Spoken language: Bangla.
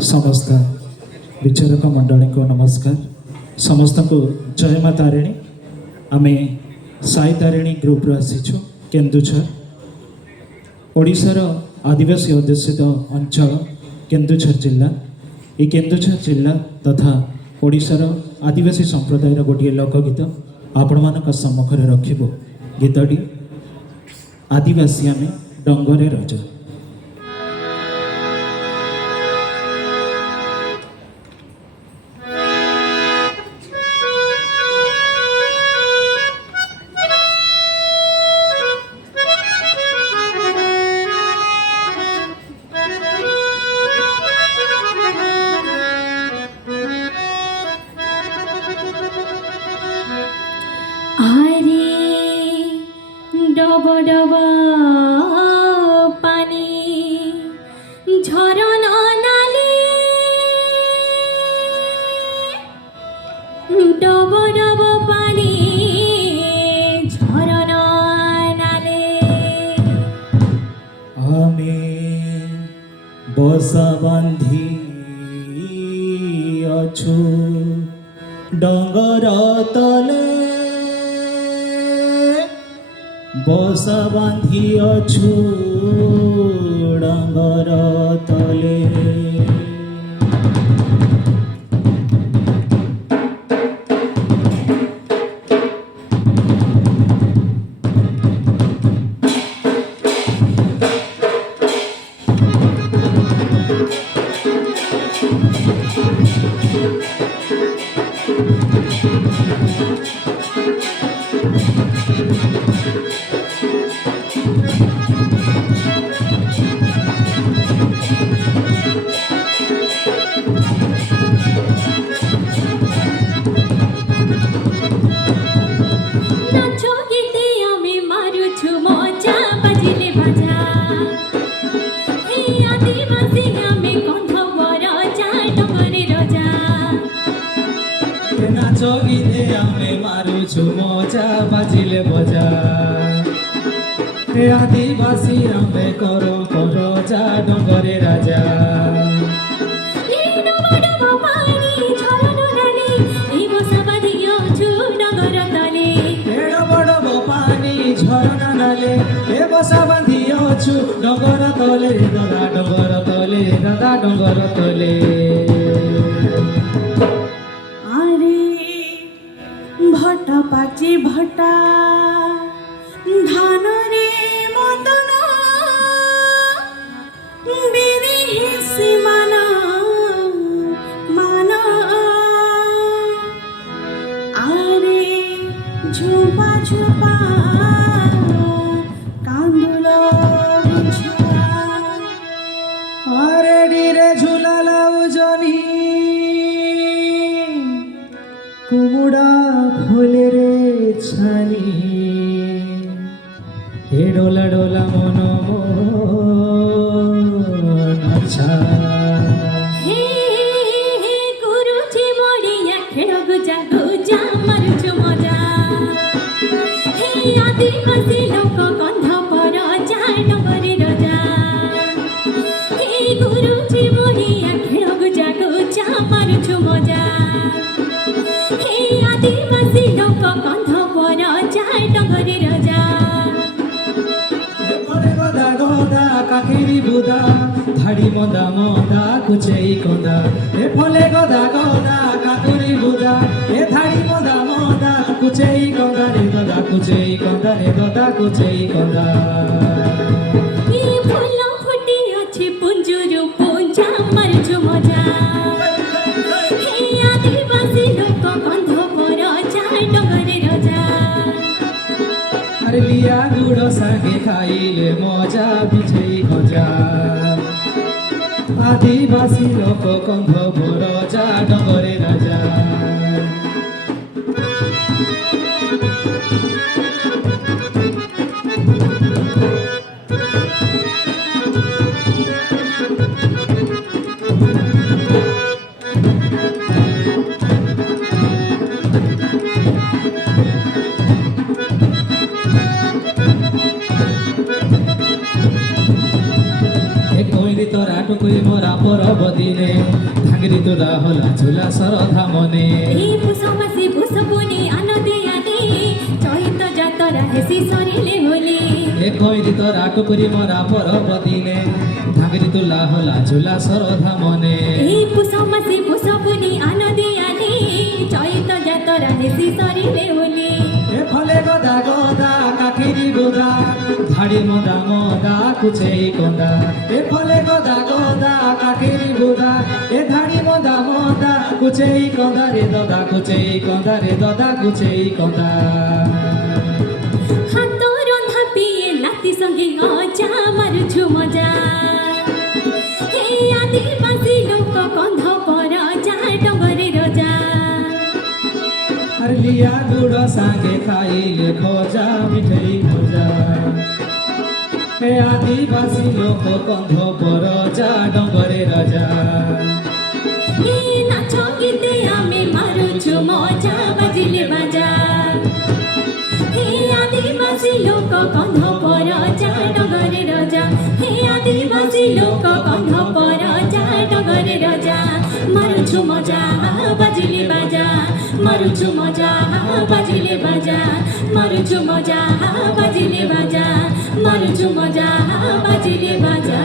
समस्त विचारक मंडली को नमस्कार। समस्त को जय माँ तारिणी। आम साई तारिणी ग्रुप आसीचु केन्दुझर ओडिशार आदिवासी अध्युषित अंचल केन्दुझर जिला। ये केन्दुझर जिला तथा ओडिशार आदिवासी संप्रदायर गोटे लोकगीत आपण मान सम्मुखें रखिबो। गीतटी आदिवासी आमे डंगरे रज। डब डब पानी झरना नाली डब डब पानी झरना नाले आमे बसा बांधी अछु डंगर तले बसा बांधी अछु डंगर तले। नाचो गीते आमे मारुछु मजा बाजिले बजा आदिवासी आमे करो करो जा डंगरे राजा। झरना नाले ए बसा बांधी अछु डंगर तले दादा डंगर तले दादा डंगर तले। भट पाची भटा धान रे मदन बेरी हेसी माना माना आरे झुपा झुपा कांदुलो अरे डीरे झूला लाउजनी कुमुड़ा फुले रे छानी हे डोला डोला मन अच्छा हे हे गुरुजी मोड़िया खेल गुजा गुजा मारुछु मजा हे आदिवासी लोक कंध पर जा डंगरे रजा हे गुरुजी मोड़िया खेल गुजा गुजा मारुछु मजा आदिवासी लोक कंध पर जाए डंगरे रजा। गदा गदा काकेरी बुदा धाड़ी मदा मदा कुचेई कंदा ए फले गदा गदा काकुरी बुदा ए धाड़ी मदा मदा कुचेई कंदा रे गदा कुचेई कंदा रे गदा कुचेई कंदा। ई फूल फुटी अछि पुंजुरु पुंजा मारुछु मजा हे आदिवासी लोक कंध पर जाए डंगरे रजा। अरे लिया गुड़ सागे खाइले मजा बिछेई खजा आदिवासी लोक कंध पर जा डंगरे राजा। টুকুরি মোরা পরব দিনে ধাঙ্গিরি তোলা হলা ঝুলা শ্রদ্ধা মনে এই পুষ মাসে পুষ পুনি আনন্দে আনে চৈত যাতরা হেসি সরিলে হলে এ কইরি তোরা টুকুরি মোরা পরব দিনে ধাঙ্গিরি তোলা হলা ঝুলা শ্রদ্ধা মনে এই পুষ মাসে পুষ পুনি আনন্দে আনে চৈত যাতরা হেসি সরিলে হলে এ ফলে গদা গদা কাকিরি গোদা ধাড়ি মদা মদা কুচেই কন্দা এ ফলে গদা গদা কাকিরি গোদা এ ধাড়ি মদা মদা কুচেই কন্দা রে দদা কুচেই কন্দা রে দদা কুচেই কন্দা হাত রন্ধা পিয়ে নাতি সঙ্গে অজা মারুছু মজা হে আদিবাসী লোক কন্ধ পর যা ডঙ্গরে রজা আর লিয়া গুড় সাঙ্গে খাইলে খোজা মিঠেই খোজা হে আদিবাসী লোক কন্ধ পর যা ডঙ্গরে রাজা হে নাচ গীতে আমি মারুছু মজা বাজিলে বাজা হে আদিবাসী লোক কন্ধ পর যা ডঙ্গরে রজা হে আদিবাসী লোক কন্ধ পর যা ডঙ্গরে রজা মারুছু মজা বাজিলে বাজা মারুছু মজা বাজিলে বাজা মারুছু মজা বাজিলে বাজা মারুছু মজা বাজিলে বাজা